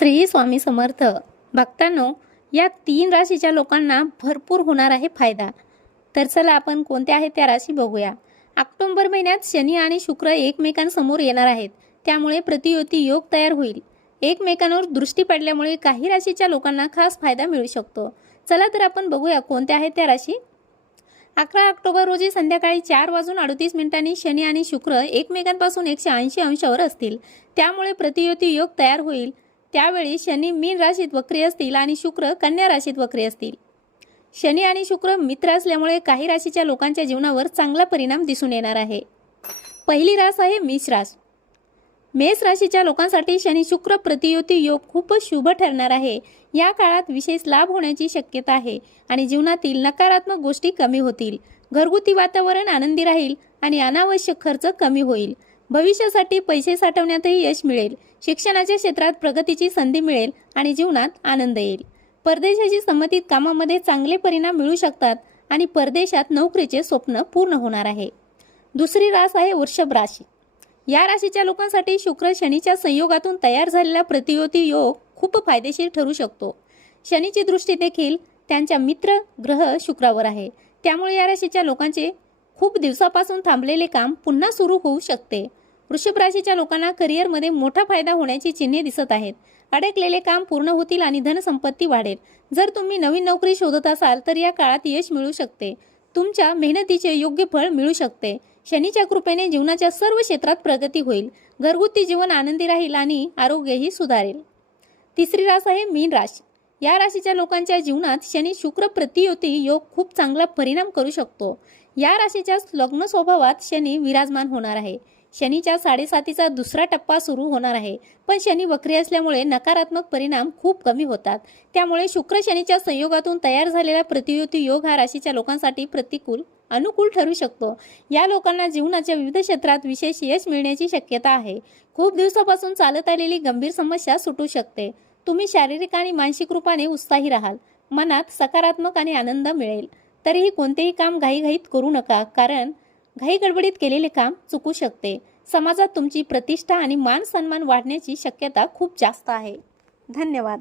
श्री स्वामी समर्थ. भक्तांनो या तीन राशीच्या लोकांना भरपूर होणार आहे फायदा. तर चला आपण कोणत्या आहेत त्या राशी बघूया. ऑक्टोंबर महिन्यात शनी आणि शुक्र एकमेकांसमोर येणार आहेत. त्यामुळे प्रतियुती योग तयार होईल. एकमेकांवर दृष्टी पडल्यामुळे काही राशीच्या लोकांना खास फायदा मिळू शकतो. चला तर आपण बघूया कोणत्या आहेत त्या राशी. अकरा ऑक्टोबर रोजी संध्याकाळी चार वाजून अडतीस मिनिटांनी शनी आणि शुक्र एकमेकांपासून एकशे ऐंशी अंशावर असतील. त्यामुळे प्रतियुती योग तयार होईल. त्यावेळी शनी मीन राशीत वक्री असतील आणि शुक्र कन्या राशीत वक्री असतील. शनी आणि शुक्र मित्र असल्यामुळे काही राशीच्या लोकांच्या जीवनावर चांगला परिणाम दिसून येणार आहे. पहिली रास आहे मेष रास. मेष राशीच्या लोकांसाठी शनी शुक्र प्रतियोती योग खूपच शुभ ठरणार आहे. या काळात विशेष लाभ होण्याची शक्यता आहे आणि जीवनातील नकारात्मक गोष्टी कमी होतील. घरगुती वातावरण आनंदी राहील आणि अनावश्यक खर्च कमी होईल. भविष्यासाठी पैसे साठवण्यातही यश मिळेल. शिक्षणाच्या क्षेत्रात प्रगतीची संधी मिळेल आणि जीवनात आनंद येईल. परदेशाची संमतीत कामामध्ये चांगले परिणाम मिळू शकतात आणि परदेशात नोकरीचे स्वप्न पूर्ण होणार आहे. दुसरी रास आहे वृषभ राशी. या राशीच्या लोकांसाठी शुक्र शनीच्या संयोगातून तयार झालेला प्रतियोती योग खूप फायदेशीर ठरू शकतो. शनीची दृष्टी देखील त्यांच्या मित्र ग्रह शुक्रावर आहे. त्यामुळे या राशीच्या लोकांचे खूप दिवसापासून थांबलेले काम पुन्हा सुरू होऊ शकते. वृषभ राशीच्या लोकांना करिअरमध्ये मोठा फायदा होण्याची चिन्हे दिसत आहेत. अडकलेले काम पूर्ण होतील आणि धनसंपत्ती वाढेल. जर तुम्ही नवीन नोकरी शोधत असाल तर या काळात यश मिळू शकते. तुमच्या मेहनतीचे योग्य फळ मिळू शकते. शनीच्या कृपेने जीवनाच्या सर्व क्षेत्रात प्रगती होईल. घरगुती जीवन आनंदी राहील आणि आरोग्यही सुधारेल. तिसरी रास आहे मीन राशी. या राशीच्या लोकांच्या जीवनात शनी शुक्र प्रतियोती योग खूप चांगला परिणाम करू शकतो. या राशीच्या लग्न स्वभावात शनी विराजमान होणार आहे. शनीच्या साडेसातीचा दुसरा टप्पा सुरू होणार आहे. पण शनी वक्री असल्यामुळे नकारात्मक परिणाम खूप कमी होतात. त्यामुळे शुक्र शनीच्या संयोगातून तयार झालेला प्रतियुती योग हा राशीच्या लोकांसाठी प्रतिकूल अनुकूल ठरू शकतो. या लोकांना जीवनाच्या विविध क्षेत्रात विशेष यश मिळण्याची शक्यता आहे. खूप दिवसापासून चालत आलेली गंभीर समस्या सुटू शकते. तुम्ही शारीरिक आणि मानसिक रूपाने उत्साही राहाल. मनात सकारात्मक आणि आनंद मिळेल. तरीही कोणतेही काम घाईघाईत करू नका कारण घाई गडबडीत केलेले काम चुकू शकते. समाजात तुमची प्रतिष्ठा आणि मान सन्मान वाढण्याची शक्यता खूप जास्त आहे. धन्यवाद.